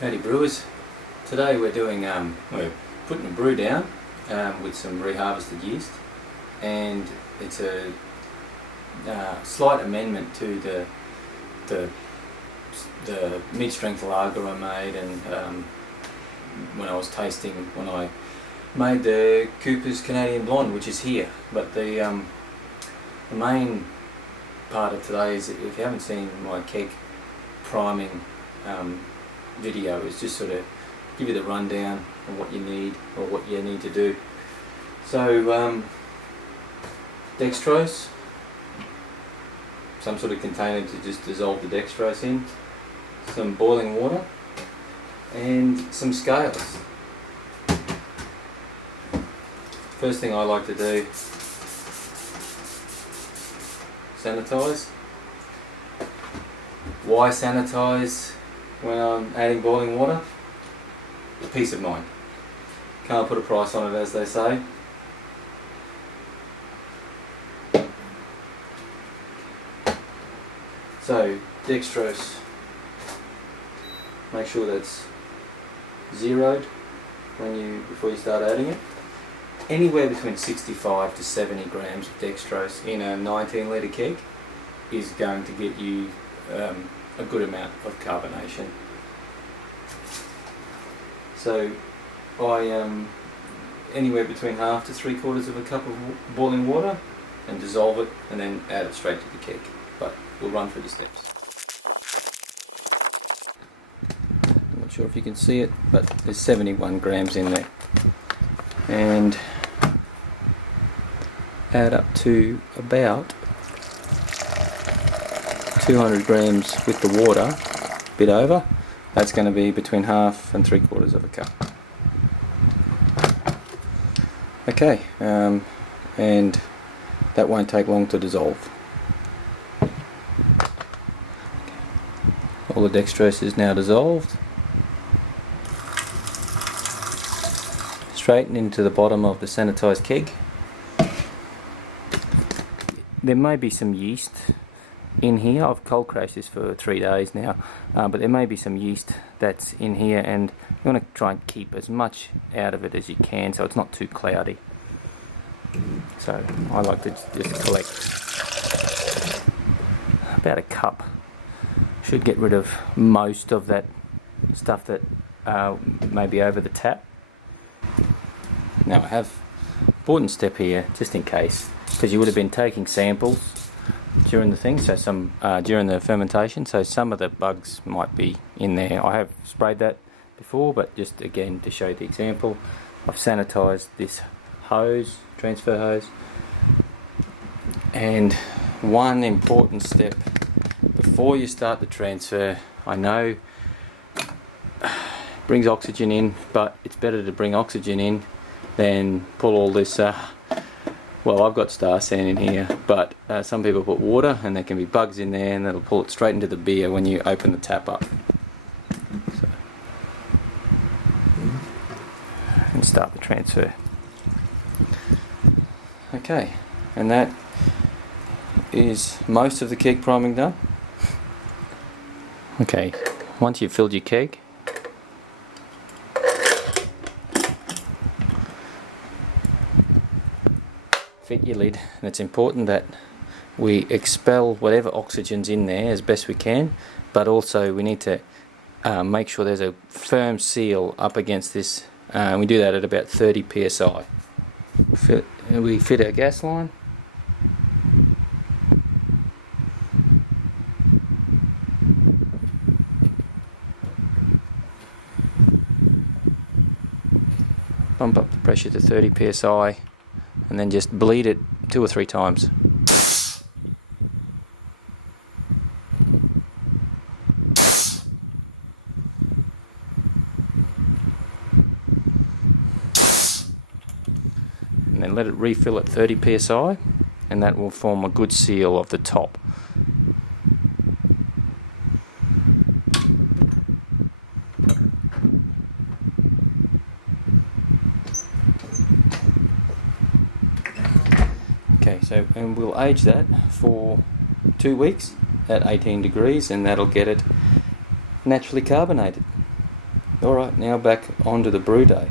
Howdy brewers. Today we're putting a brew down with some reharvested yeast, and it's a slight amendment to the mid-strength lager I made, and when I was tasting when I made the Cooper's Canadian Blonde, which is here. But the main part of today is, if you haven't seen my keg priming video, is just sort of give you the rundown of what you need or what you need to do. So dextrose, some sort of container to just dissolve the dextrose in, some boiling water, and some scales. First thing I like to do, sanitize. Why sanitize when I'm adding boiling water? Peace of mind. Can't put a price on it, as they say. So dextrose, make sure that's zeroed before you start adding it. Anywhere between 65 to 70 grams of dextrose in a 19 litre keg is going to get you a good amount of carbonation. So I anywhere between half to 3/4 of a cup of boiling water, and dissolve it, and then add it straight to the keg. But we'll run through the steps. I'm not sure if you can see it, but there's 71 grams in there, and add up to about 200 grams with the water, a bit over. That's going to be between half and 3/4 of a cup. Okay, and that won't take long to dissolve. All the dextrose is now dissolved. Straighten into the bottom of the sanitized keg. There may be some yeast in here. I've cold crashed this for 3 days now, but there may be some yeast that's in here, and you want to try and keep as much out of it as you can so it's not too cloudy. So I like to just collect about a cup. Should get rid of most of that stuff that may be over the tap. Now I have an important step here, just in case, because you would have been taking samples during the thing, so some during the fermentation, so some of the bugs might be in there. I have sprayed that before, but just again to show the example, I've sanitized this hose, transfer hose. And one important step before you start the transfer, I know brings oxygen in, but it's better to bring oxygen in than pull all this well, I've got star sand in here, but some people put water, and there can be bugs in there, and that'll pull it straight into the beer when you open the tap up. So, and start the transfer. Okay, and that is most of the keg priming done. Okay, once you've filled your keg, fit your lid, and it's important that we expel whatever oxygen's in there as best we can, but also we need to make sure there's a firm seal up against this. We do that at about 30 psi. We fit our gas line. Bump up the pressure to 30 psi, and then just bleed it 2 or 3 times. And then let it refill at 30 psi, and that will form a good seal of the top. Okay, so and we'll age that for 2 weeks at 18 degrees, and that'll get it naturally carbonated. Alright, now back onto the brew day.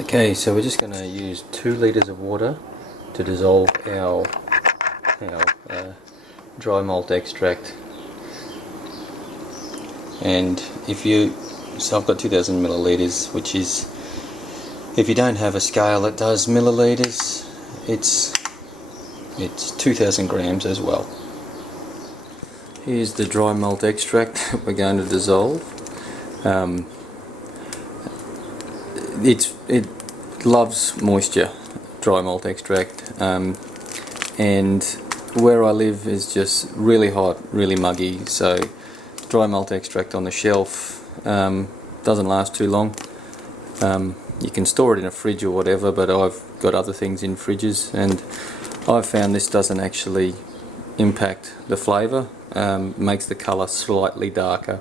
Okay, so we're just going to use 2 litres of water to dissolve our dry malt extract. And so I've got 2000 millilitres, which is, if you don't have a scale that does millilitres, it's 2000 grams as well. Here's the dry malt extract we're going to dissolve. It loves moisture, dry malt extract, and where I live is just really hot, really muggy, so dry malt extract on the shelf doesn't last too long. You can store it in a fridge or whatever, but I've got other things in fridges, and I've found this doesn't actually impact the flavour, makes the colour slightly darker,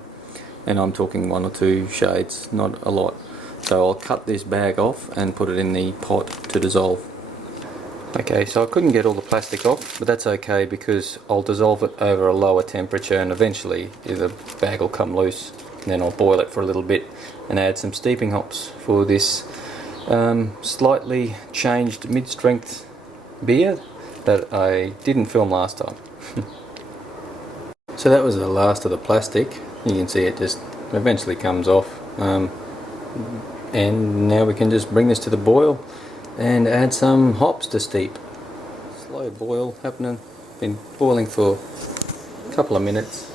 and I'm talking 1 or 2 shades, not a lot. So I'll cut this bag off and put it in the pot to dissolve. Okay, so I couldn't get all the plastic off, but that's okay because I'll dissolve it over a lower temperature, and eventually the bag will come loose, and then I'll boil it for a little bit and add some steeping hops for this slightly changed mid-strength beer that I didn't film last time. So that was the last of the plastic. You can see it just eventually comes off, and now we can just bring this to the boil and add some hops to steep. Slow boil happening, been boiling for a couple of minutes,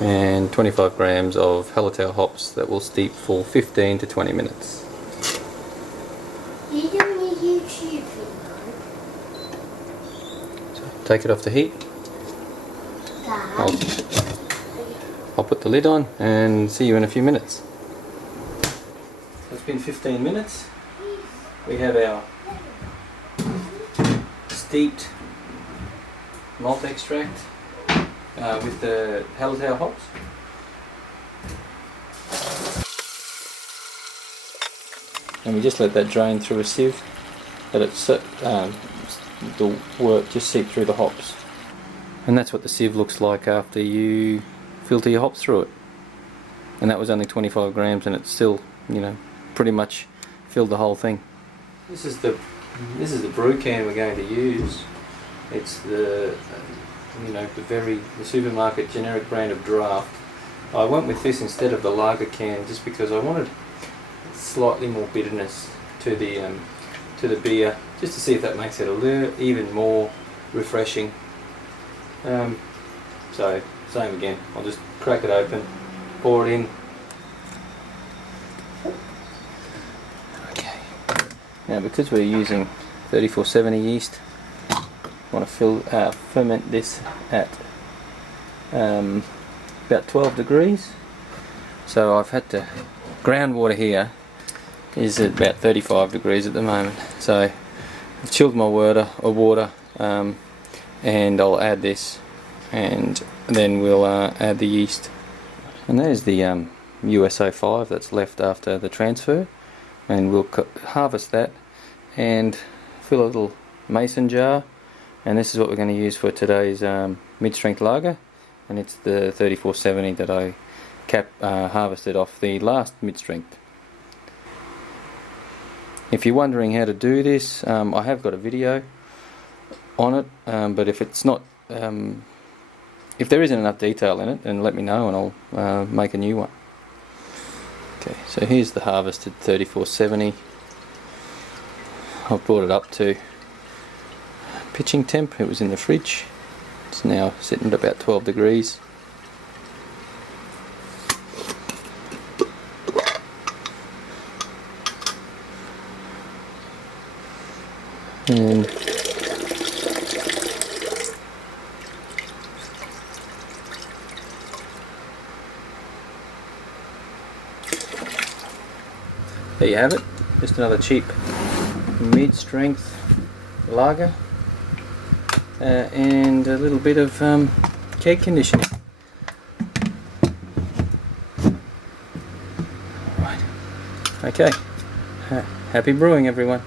and 25 grams of Hallertau hops that will steep for 15 to 20 minutes. You don't need YouTube video. So take it off the heat. Dad. I'll put the lid on and see you in a few minutes. It's been 15 minutes. We have our steeped malt extract with the Hallertau hops. And we just let that drain through a sieve, let it the work just seep through the hops. And that's what the sieve looks like after you filter your hops through it. And that was only 25 grams, and it's still, pretty much filled the whole thing. This is the brew can we're going to use. It's the supermarket generic brand of Draft. I went with this instead of the lager can just because I wanted slightly more bitterness to the beer, just to see if that makes it a little even more refreshing. So same again. I'll just crack it open, pour it in. Now, because we're using 3470 yeast, I want to ferment this at about 12 degrees. So I've had to, groundwater here is at about 35 degrees at the moment. So I've chilled my water, and I'll add this, and then we'll add the yeast. And there's the USO 5 that's left after the transfer. And we'll harvest that and fill a little mason jar, and this is what we're going to use for today's mid-strength lager, and it's the 3470 that I harvested off the last mid-strength. If you're wondering how to do this, I have got a video on it, but if it's not, if there isn't enough detail in it, then let me know and I'll make a new one. Okay, so here's the harvested 3470. I've brought it up to pitching temp. It was in the fridge. It's now sitting at about 12 degrees. And there you have it, just another cheap mid-strength lager and a little bit of keg conditioning. Right, okay, happy brewing everyone.